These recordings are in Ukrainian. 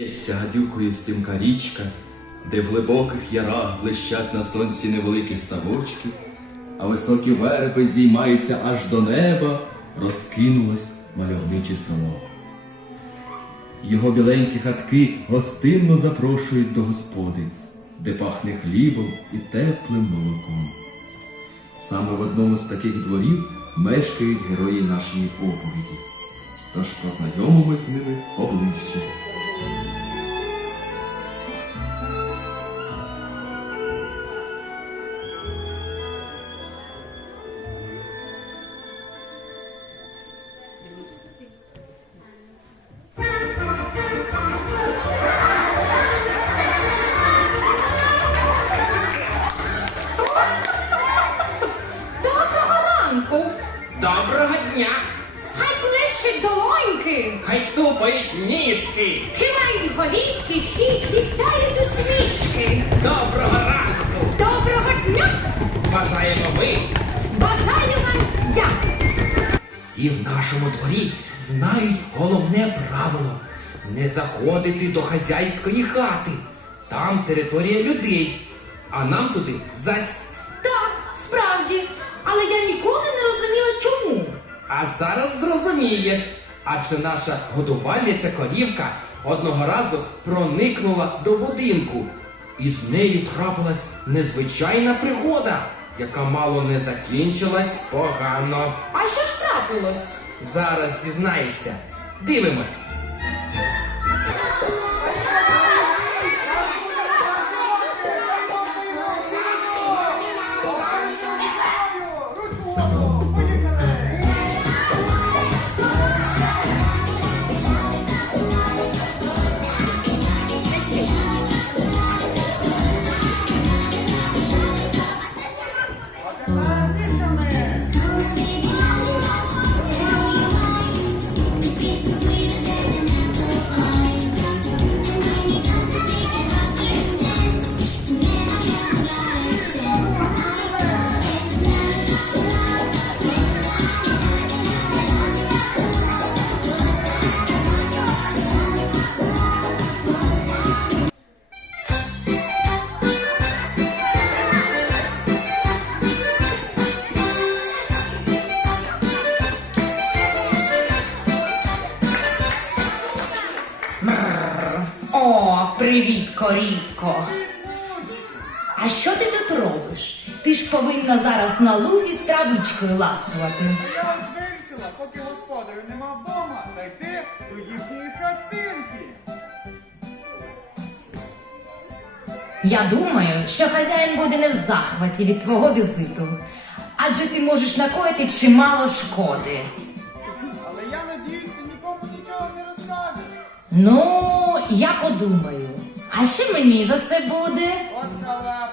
Лється гадюкою стрімка річка, де в глибоких ярах блищать на сонці невеликі ставочки, а високі верби здіймаються аж до неба, розкинулось мальовниче село. Його біленькі хатки гостинно запрошують до господи, де пахне хлібом і теплим молоком. Саме в одному з таких дворів мешкають герої нашої оповіді. Тож познайомимось з ними поближче. Ми! Бажаю вам я! Всі в нашому дворі знають головне правило не заходити до хазяйської хати. Там територія людей, а нам туди зась. Так, справді, але я ніколи не розуміла чому. А зараз зрозумієш, адже наша годувальниця корівка одного разу проникнула до будинку, і з нею трапилась незвичайна пригода, яка мало не закінчилась погано. А що ж трапилось? Зараз дізнаєшся. Дивимось. О, корівко. А що ти тут робиш? Ти ж повинна зараз на лузі травичкою ласувати. Я вирішила, поки господарю нема вдома, зайти до їхньої хатинки. Я думаю, що хазяїн буде не в захваті від твого візиту, адже ти можеш накоїти чимало шкоди. Але я надіюсь, ти нікому нічого не розкажеш. Ну, я подумаю, а що мені за це буде? От халепа.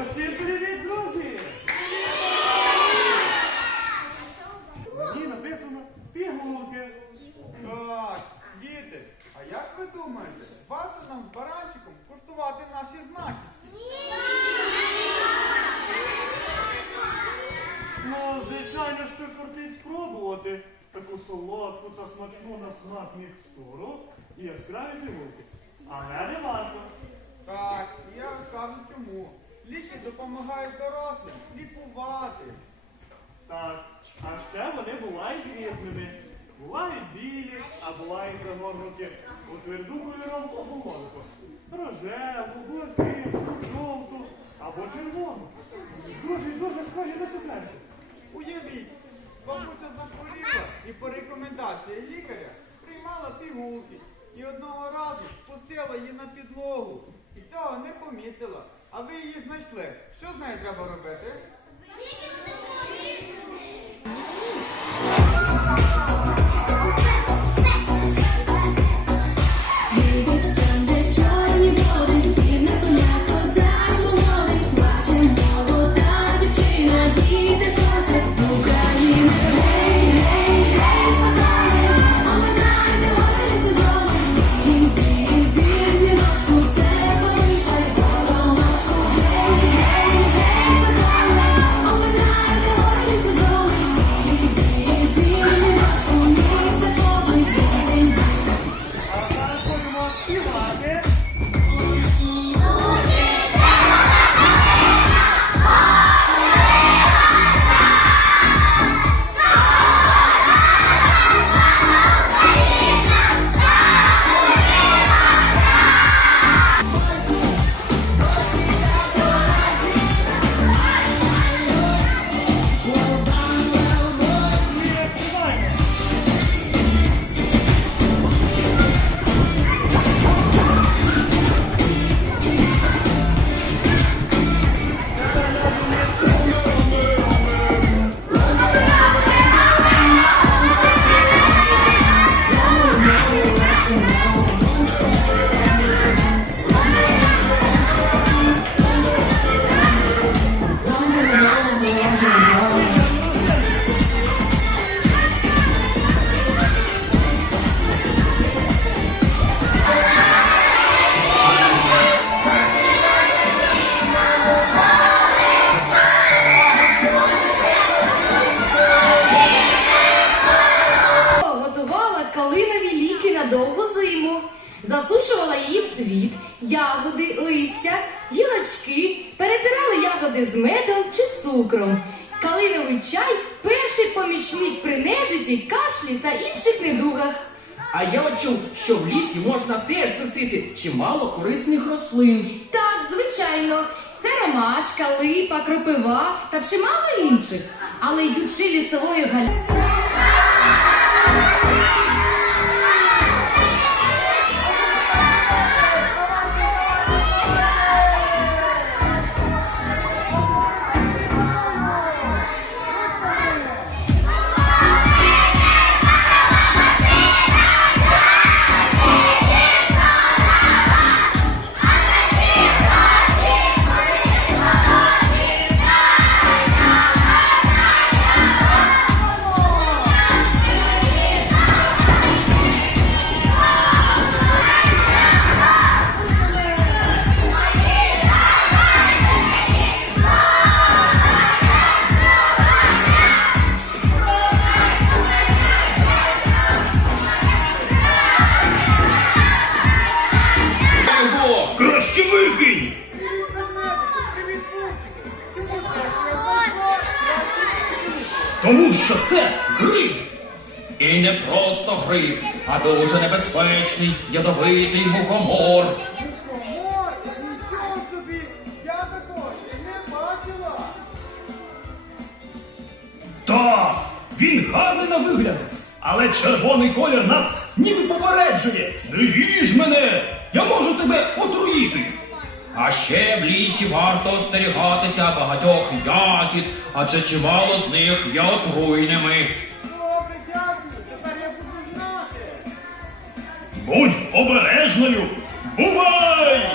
Усім привіт, друзі! Пігулки. Так, діти, а як ви думаєте, варто нам з баранчиком куштувати наші знаки? Ну, звичайно, що кортить спробувати таку солодку та смачну на смак мікстуру і яскраві пігулки. Але не варто. Так, і я розкажу чому. Ліки допомагають дорослим лікувати. Так, а ще вони бувають різними. Бувають білі, а бувають загорнуті у тверду кольорову оболонку. Рожеву, блакитну, жовту або червону. Дуже дуже схожі на цукерки. Уявіть, бабуся захворіла і по рекомендації лікаря приймала пігулки і одного разу пустила її на підлогу і цього не помітила. А ви її знайшли. Що з нею треба робити? Цукром. Калиновий чай перший помічник при нежиті, кашлі та інших недугах. А я от чув, що в лісі можна теж зустріти чимало корисних рослин. Так, звичайно, це ромашка, липа, кропива та чимало інших. Але йдучи лісовою галявиною, Тому що це гриф! І не просто гриф, а дуже небезпечний, ядовитий мухомор. Мухомор! Нічого собі! Я такого ще не бачила! Так, він гарний на вигляд, але червоний колір нас ніби попереджує. Не їж мене! Я можу тебе отруїти. А ще в лісі варто остерігатися багатьох ягід, адже чимало з них є отруйними. Добре, дякую! Тепер я буду знати! Будь обережною! Бувай!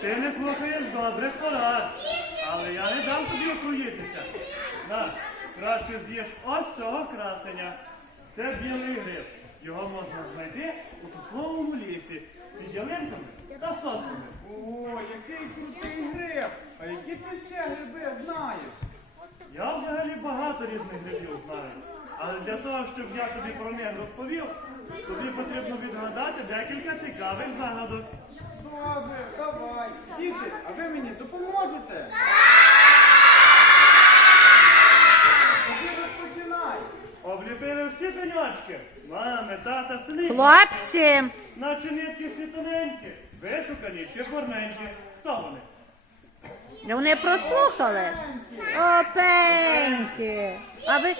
Ти не слухаєш добре порад, але я не дам тобі отруїтися. На, краще з'їж ось цього красення. Це білий гриб. Його можна знайти у сосновому лісі під ялинками та соснами. О, який крутий гриб! А які ти ще гриби знаєш? Я взагалі багато різних грибів знаю. Але для того, щоб я тобі про них розповів, тобі потрібно відгадати декілька цікавих загадок. Добре, давай. Діти, а ви мені допоможете? Тоді розпочинай. Обліпили всі пеньочки, мами. Хлопці, Наче нитки світоненькі, вишукані чи горненькі. Хто вони? вони прослухали. Опеньки. А ви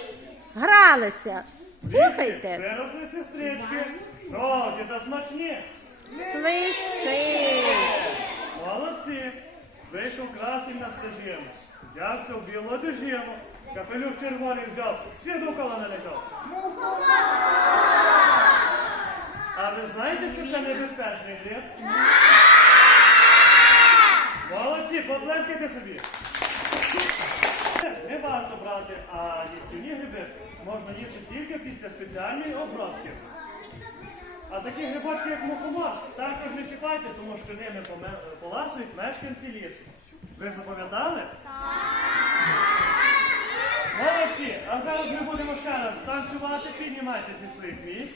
гралися. Слухайте. Виросли сестрички, роді та смачні. Свищи. Молодці! Вийшов красень на стежину. Вдягся в білу одежину. Капелюх червоний взяв, всі дукала налякав. А ви знаєте, що це небезпечний гриб? Молодці, поплескайте собі. Не варто брати, а їстівні гриби можна їсти тільки після спеціальної обробки. А такі грибочки, як мухомор, також не чіпайте, тому що ними поласують мешканці лісу. Ви запам'ятали? Молодці! А зараз ми будемо ще раз танцювати, піднімайте зі своїх місць.